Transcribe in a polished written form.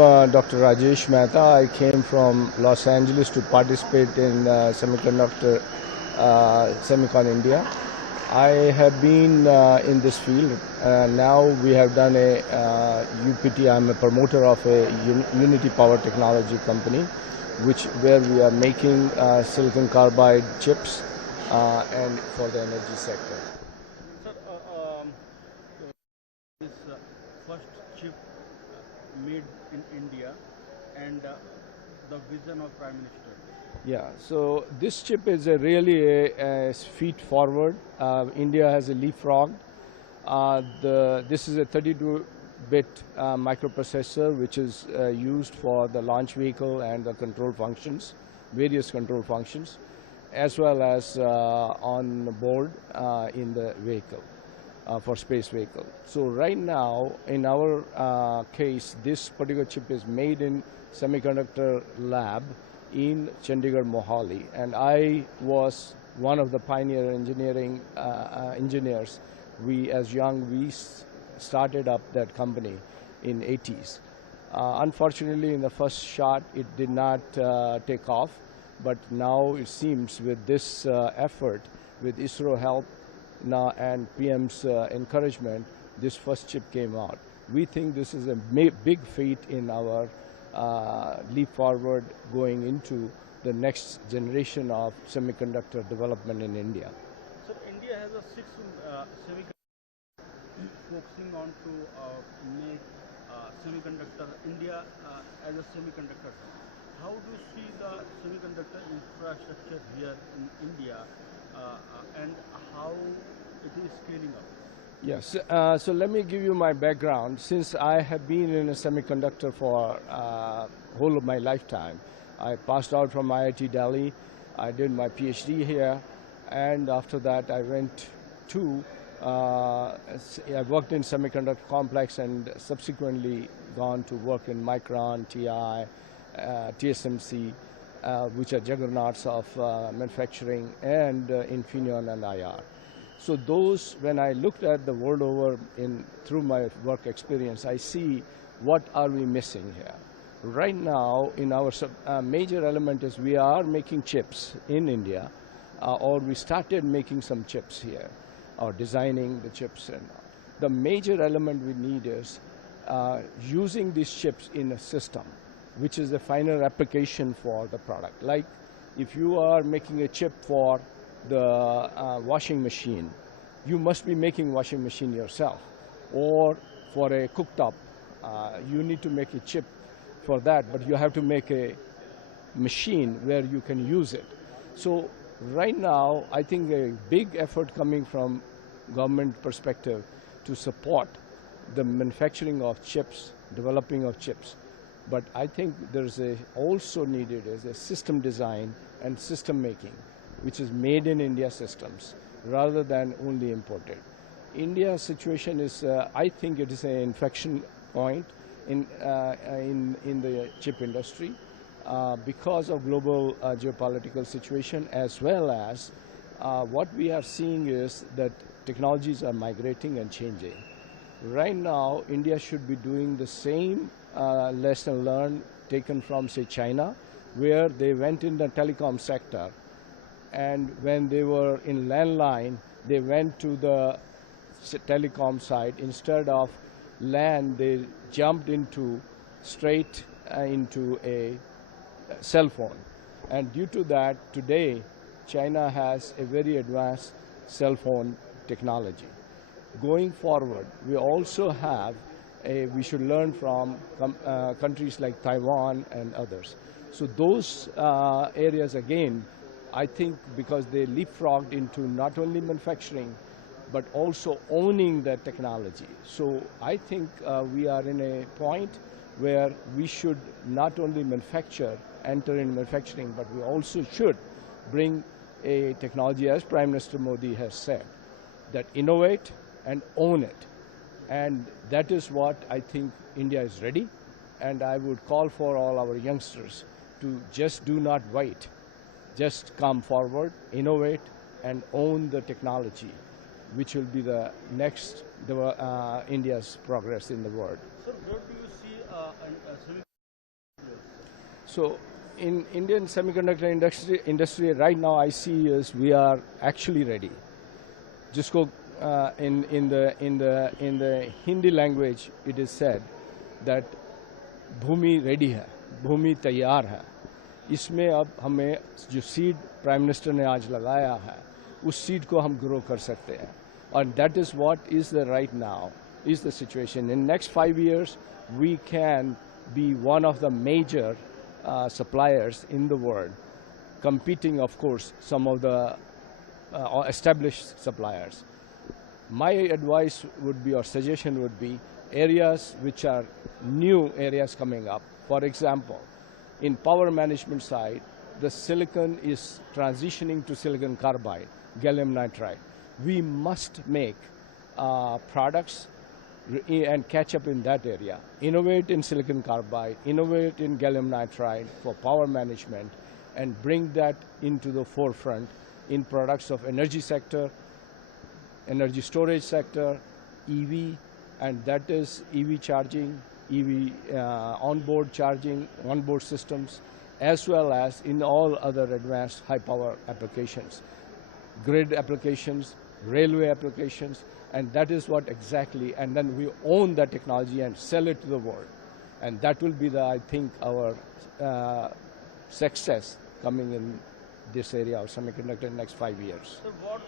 I'm Dr. Rajesh Mehta. I came from Los Angeles to participate in Semicon India. I have been in this field. Now we have done a UPT. I'm a promoter of a Unity Power Technology company, where we are making silicon carbide chips and for the energy sector. Sir, this first chip made in India and the vision of Prime Minister. Yeah, so this chip is really a feat forward. India has a leapfrog. This is a 32-bit microprocessor which is used for the launch vehicle and the control functions, various control functions, as well as on board in the vehicle. For space vehicle. So right now, in our case, this particular chip is made in semiconductor lab in Chandigarh, Mohali, and I was one of the pioneer engineers. As we started up that company in 80s. Unfortunately, in the first shot, it did not take off, but now it seems with this effort, with ISRO help, now and PM's encouragement, this first chip came out. We think this is a big feat in our leap forward going into the next generation of semiconductor development in India. So India has a 6 semiconductor focusing on to make semiconductor India as a semiconductor. How do you see the semiconductor infrastructure here in India and how it is scaling up? Yes, so let me give you my background. Since I have been in a semiconductor for whole of my lifetime, I passed out from IIT Delhi, I did my PhD here, and after that I went to, I worked in semiconductor complex and subsequently gone to work in Micron, TI, TSMC, which are juggernauts of manufacturing, and Infineon and IR. So those, when I looked at the world over through my work experience, I see what are we missing here. Right now, in our major element is we are making chips in India, or we started making some chips here, or designing the chips. And the major element we need is using these chips in a system, which is the final application for the product. Like if you are making a chip for the washing machine, you must be making washing machine yourself. Or for a cooktop, you need to make a chip for that, but you have to make a machine where you can use it. So right now, I think a big effort coming from government perspective to support the manufacturing of chips, developing of chips. But I think there's also needed is a system design and system making, which is made in India systems rather than only imported. India's situation is, I think it is an inflection point in the chip industry because of global geopolitical situation, as well as what we are seeing is that technologies are migrating and changing. Right now, India should be doing the same lesson learned taken from, say, China, where they went in the telecom sector, and when they were in landline, they went to the telecom side. Instead of LAN, they jumped straight into a cell phone. And due to that, today, China has a very advanced cell phone technology. Going forward, we also have we should learn from countries like Taiwan and others. So those areas, again, I think because they leapfrogged into not only manufacturing, but also owning that technology. So I think we are in a point where we should not only enter in manufacturing, but we also should bring a technology, as Prime Minister Modi has said, that innovate and own it. And that is what I think India is ready. And I would call for all our youngsters to just do not wait. Just come forward, innovate, and own the technology, which will be the next India's progress in the world. So where do you see So in Indian semiconductor industry right now I see is we are actually ready. जिसको in the Hindi language it is said that Bhumi ready है, भूमि तैयार है. इसमें अब हमें जो seed prime minister ने आज लगाया है उस सीड को हम ग्रो कर सकते हैं. And that is what is the right now is the situation. In next 5 years we can be one of the major suppliers in the world, competing of course some of the established suppliers. My advice would be or suggestion would be areas which are new areas coming up. For example, in power management side, the silicon is transitioning to silicon carbide, gallium nitride. We must make products and catch up in that area. Innovate in silicon carbide, innovate in gallium nitride for power management, and bring that into the forefront in products of energy sector, energy storage sector, EV, and that is EV charging, EV onboard charging, onboard systems, as well as in all other advanced high power applications, grid applications, railway applications, and that is what exactly, and then we own that technology and sell it to the world. And that will be I think, our success coming in this area of semiconductor in the next 5 years. So what